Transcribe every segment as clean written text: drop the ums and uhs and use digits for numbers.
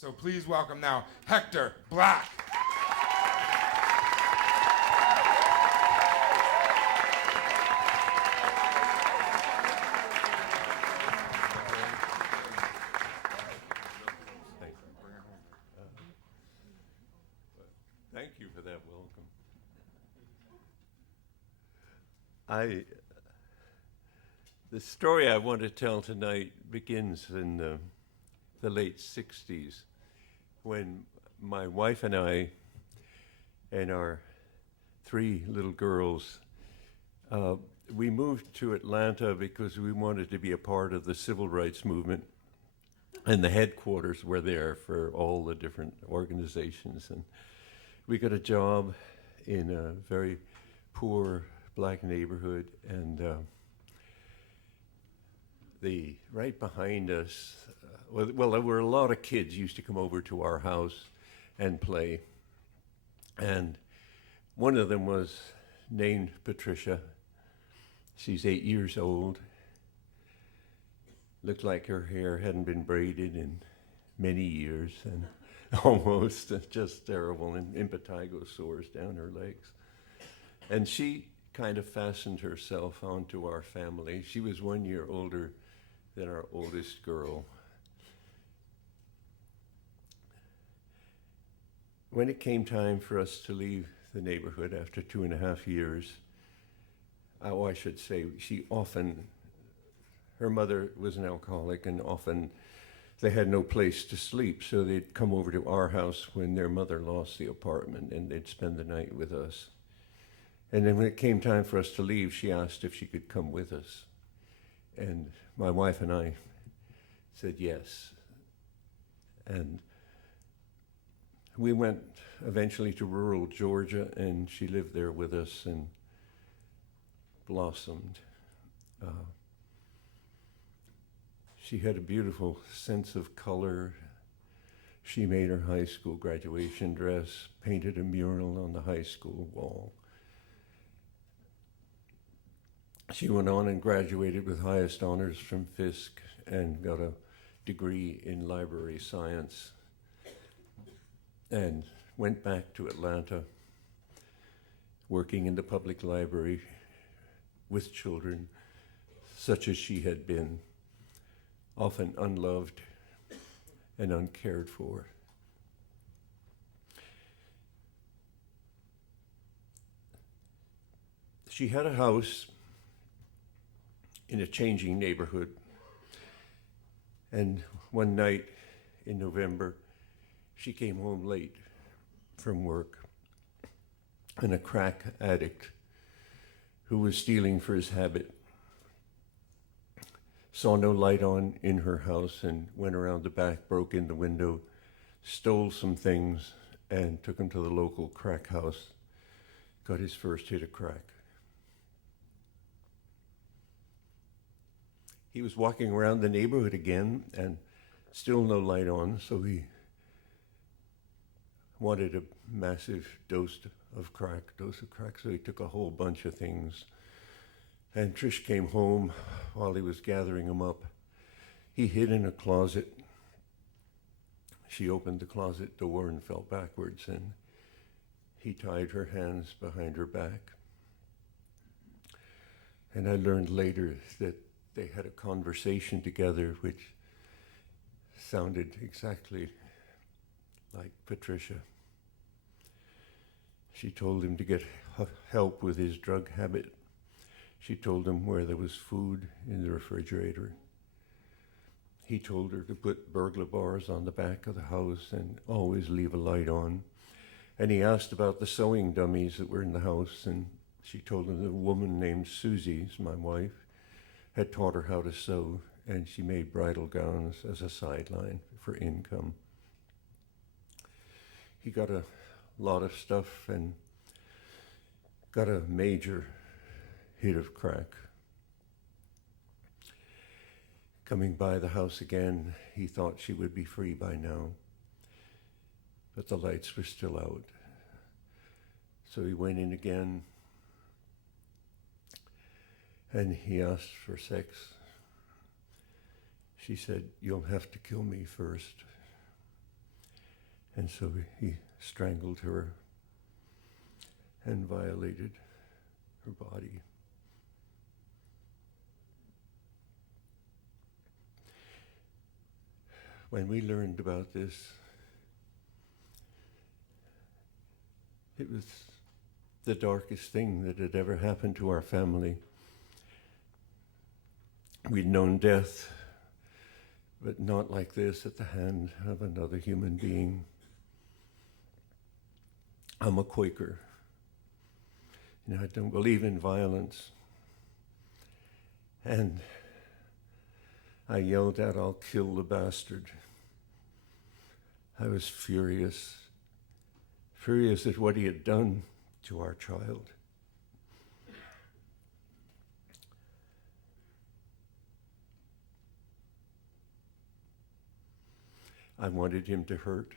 So please welcome now Hector Black. Thank you for that welcome. The story I want to tell tonight begins in the late 60s when my wife and I and our 3 little girls, we moved to Atlanta because we wanted to be a part of the civil rights movement, and the headquarters were there for all the different organizations. And we got a job in a very poor black neighborhood, and right behind us, well, there were a lot of kids used to come over to our house and play, and one of them was named Patricia. She's 8 years old. Looked like her hair hadn't been braided in many years, and almost just terrible, and impetigo sores down her legs. And she kind of fastened herself onto our family. She was 1 year older than our oldest girl. When it came time for us to leave the neighborhood after 2.5 years, I should say, her mother was an alcoholic, and often they had no place to sleep, so they'd come over to our house when their mother lost the apartment, and they'd spend the night with us. And then when it came time for us to leave, she asked if she could come with us. And my wife and I said yes. And we went eventually to rural Georgia, and she lived there with us and blossomed. She had a beautiful sense of color. She made her high school graduation dress, painted a mural on the high school wall. She went on and graduated with highest honors from Fisk and got a degree in library science, and went back to Atlanta, working in the public library with children such as she had been, often unloved and uncared for. She had a house in a changing neighborhood, and one night in November, she came home late from work, and a crack addict who was stealing for his habit saw no light on in her house and went around the back, broke in the window, stole some things, and took him to the local crack house, got his first hit of crack. He was walking around the neighborhood again, and still no light on, so he wanted a massive dose of crack, so he took a whole bunch of things. And Trish came home while he was gathering them up. He hid in a closet. She opened the closet door and fell backwards, and he tied her hands behind her back. And I learned later that they had a conversation together which sounded exactly like Patricia. She told him to get help with his drug habit. She told him where there was food in the refrigerator. He told her to put burglar bars on the back of the house and always leave a light on. And he asked about the sewing dummies that were in the house, and she told him that a woman named Susie, my wife, had taught her how to sew, and she made bridal gowns as a sideline for income. He got a lot of stuff and got a major hit of crack. Coming by the house again, he thought she would be free by now, but the lights were still out. So he went in again, and he asked for sex. She said, "You'll have to kill me first." And so he strangled her and violated her body. When we learned about this, it was the darkest thing that had ever happened to our family. We'd known death, but not like this at the hand of another human being. I'm a Quaker. I don't believe in violence. And I yelled out, "I'll kill the bastard." I was furious at what he had done to our child. I wanted him to hurt.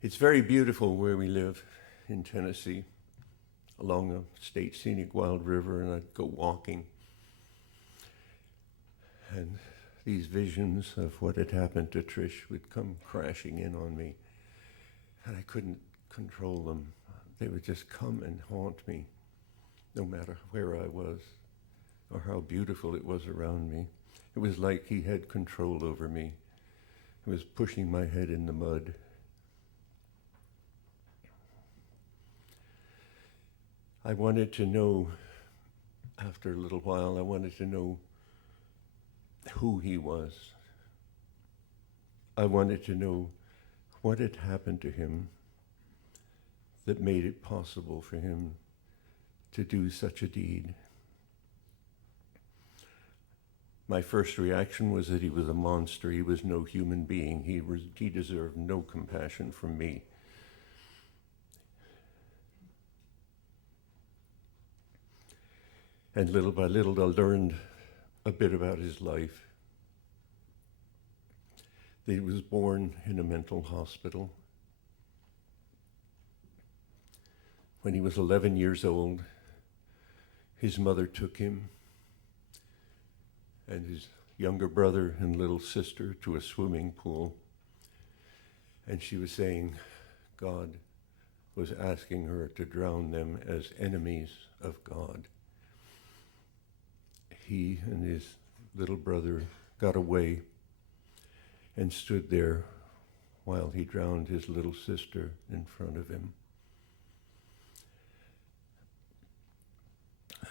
It's very beautiful where we live in Tennessee, along a state scenic wild river, and I'd go walking. And these visions of what had happened to Trish would come crashing in on me, and I couldn't control them. They would just come and haunt me, no matter where I was or how beautiful it was around me. It was like he had control over me. He was pushing my head in the mud. I wanted to know, after a little while, I wanted to know who he was. I wanted to know what had happened to him that made it possible for him to do such a deed. My first reaction was that he was a monster. He was no human being. He deserved no compassion from me. And little by little, I learned a bit about his life. That he was born in a mental hospital. When he was 11 years old, his mother took him and his younger brother and little sister to a swimming pool. And she was saying God was asking her to drown them as enemies of God. He and his little brother got away and stood there while he drowned his little sister in front of him.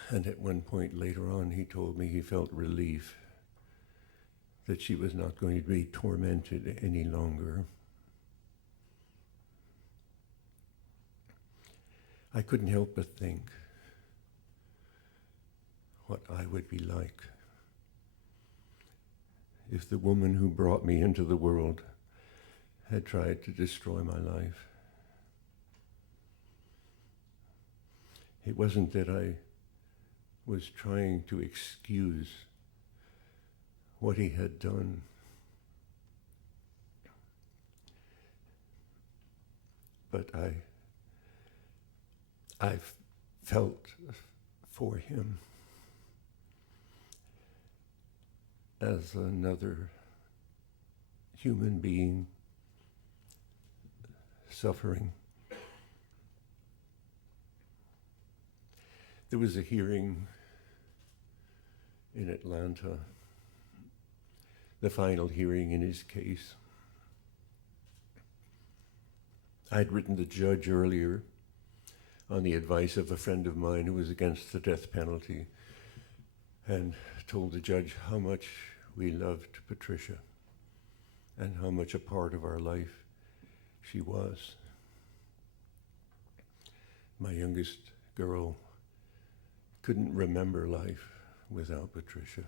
And at one point later on, he told me he felt relief that she was not going to be tormented any longer. I couldn't help but think what I would be like if the woman who brought me into the world had tried to destroy my life. It wasn't that I was trying to excuse what he had done. But I felt for him as another human being suffering. There was a hearing in Atlanta, the final hearing in his case. I'd written the judge earlier on the advice of a friend of mine who was against the death penalty, and told the judge how much we loved Patricia and how much a part of our life she was. My youngest girl couldn't remember life without Patricia.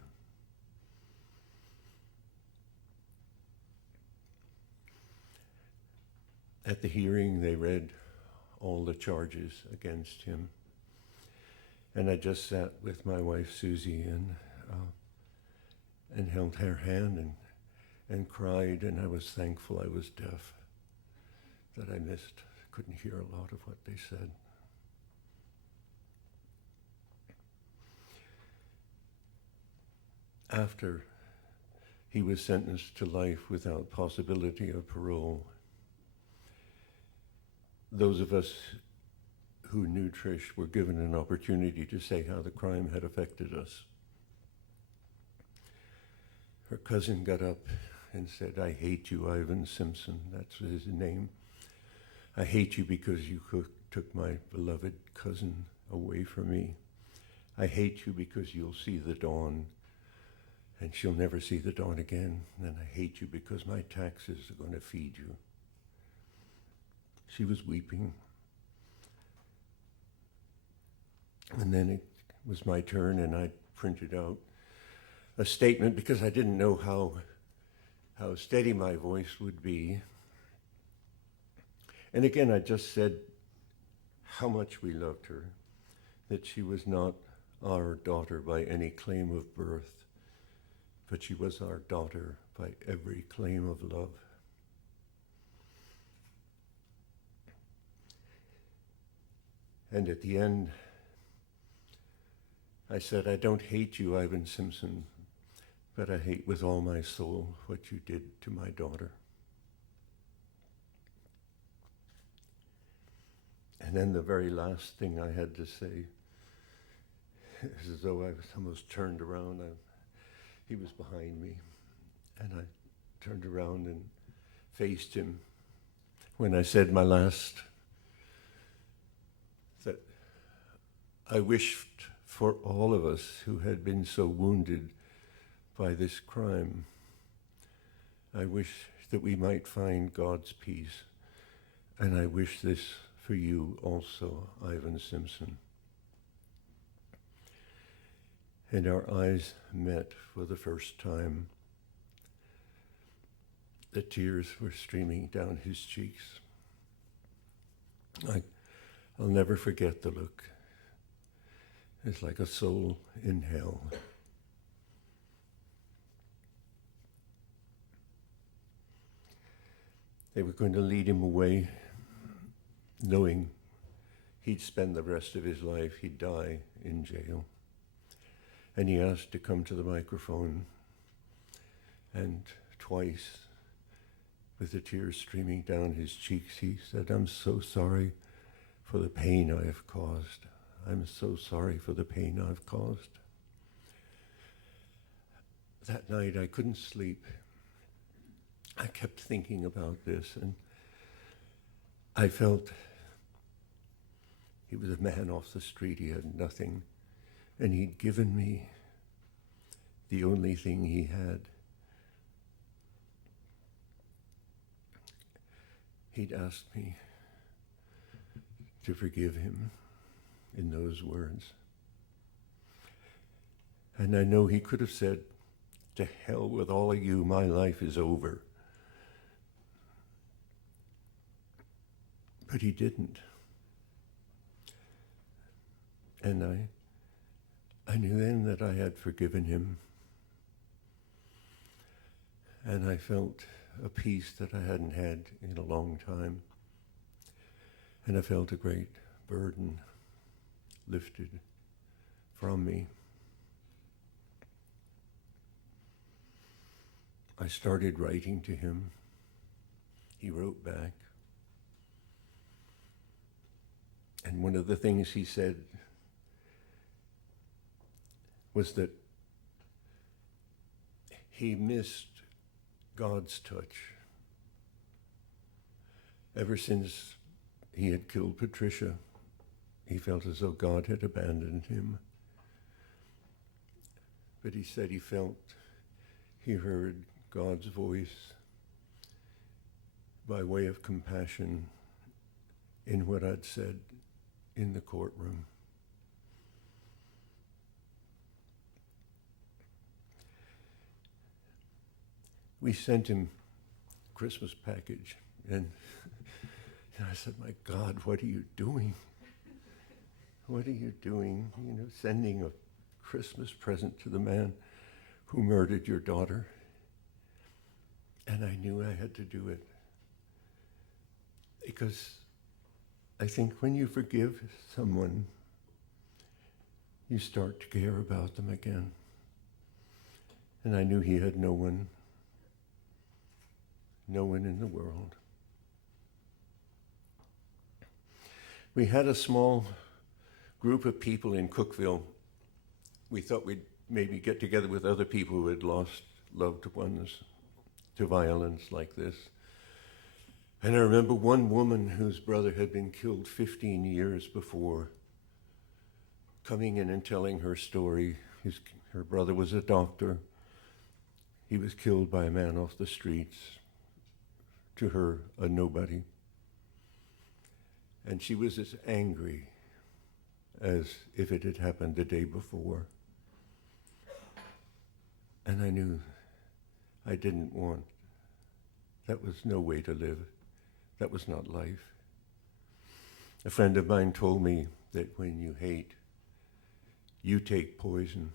At the hearing, they read all the charges against him. And I just sat with my wife, Susie, and held her hand and cried, and I was thankful I was deaf, that I couldn't hear a lot of what they said. after he was sentenced to life without possibility of parole, those of us who knew Trish were given an opportunity to say how the crime had affected us. Her cousin got up and said, "I hate you, Ivan Simpson." That's his name. "I hate you because you took my beloved cousin away from me. I hate you because you'll see the dawn, and she'll never see the dawn again. And I hate you because my taxes are going to feed you." She was weeping. And then it was my turn, and I printed out a statement because I didn't know how steady my voice would be. And again, I just said how much we loved her, that she was not our daughter by any claim of birth, but she was our daughter by every claim of love. And at the end, I said, "I don't hate you, Ivan Simpson, but I hate with all my soul what you did to my daughter." And then the very last thing I had to say, it was as though I was almost turned around. He was behind me, and I turned around and faced him when I said my last, that I wished for all of us who had been so wounded by this crime, I wish that we might find God's peace, and I wish this for you also, Ivan Simpson. And our eyes met for the first time. The tears were streaming down his cheeks. I'll never forget the look. It's like a soul in hell. They were going to lead him away, knowing he'd spend the rest of his life, he'd die in jail. And he asked to come to the microphone, and twice, with the tears streaming down his cheeks, he said, "I'm so sorry for the pain I have caused. I'm so sorry for the pain I've caused." That night I couldn't sleep. I kept thinking about this, and I felt he was a man off the street. He had nothing, and he'd given me the only thing he had. He'd asked me to forgive him in those words. And I know he could have said, "To hell with all of you, my life is over." But he didn't. And I knew then that I had forgiven him. And I felt a peace that I hadn't had in a long time. And I felt a great burden lifted from me. I started writing to him. He wrote back. And one of the things he said was that he missed God's touch. Ever since he had killed Patricia, he felt as though God had abandoned him. But he said he heard God's voice by way of compassion in what I'd said in the courtroom. We sent him a Christmas package, and I said, "My God, what are you doing? What are you doing? Sending a Christmas present to the man who murdered your daughter?" And I knew I had to do it. Because I think when you forgive someone, you start to care about them again. And I knew he had no one in the world. We had a small group of people in Cookville. We thought we'd maybe get together with other people who had lost loved ones to violence like this. And I remember one woman whose brother had been killed 15 years before coming in and telling her story. Her brother was a doctor. He was killed by a man off the streets, to her, a nobody. And she was as angry as if it had happened the day before. And I knew I didn't want, that was no way to live. That was not life. A friend of mine told me that when you hate, you take poison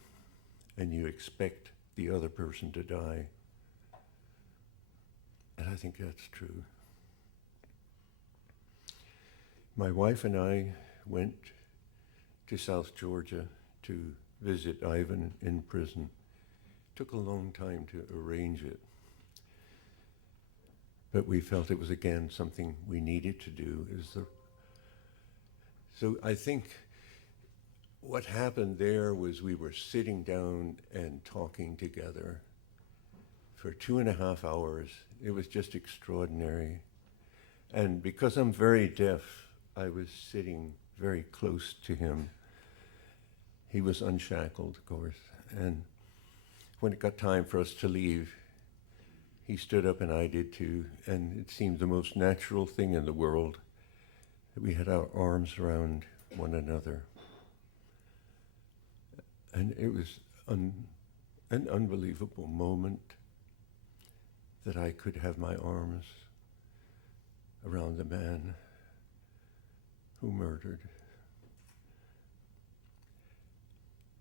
and you expect the other person to die. And I think that's true. My wife and I went to South Georgia to visit Ivan in prison. It took a long time to arrange it. But we felt it was, again, something we needed to do. So I think what happened there was we were sitting down and talking together for 2.5 hours. It was just extraordinary. And because I'm very deaf, I was sitting very close to him. He was unshackled, of course. And when it got time for us to leave, he stood up and I did too. And it seemed the most natural thing in the world that we had our arms around one another. And it was an unbelievable moment that I could have my arms around the man who murdered.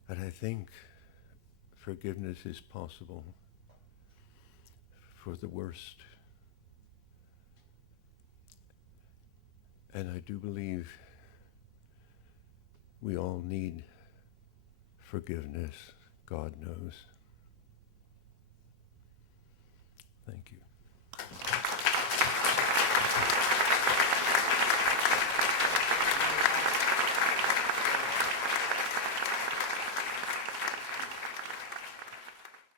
And I think forgiveness is possible for the worst. And I do believe we all need forgiveness, God knows.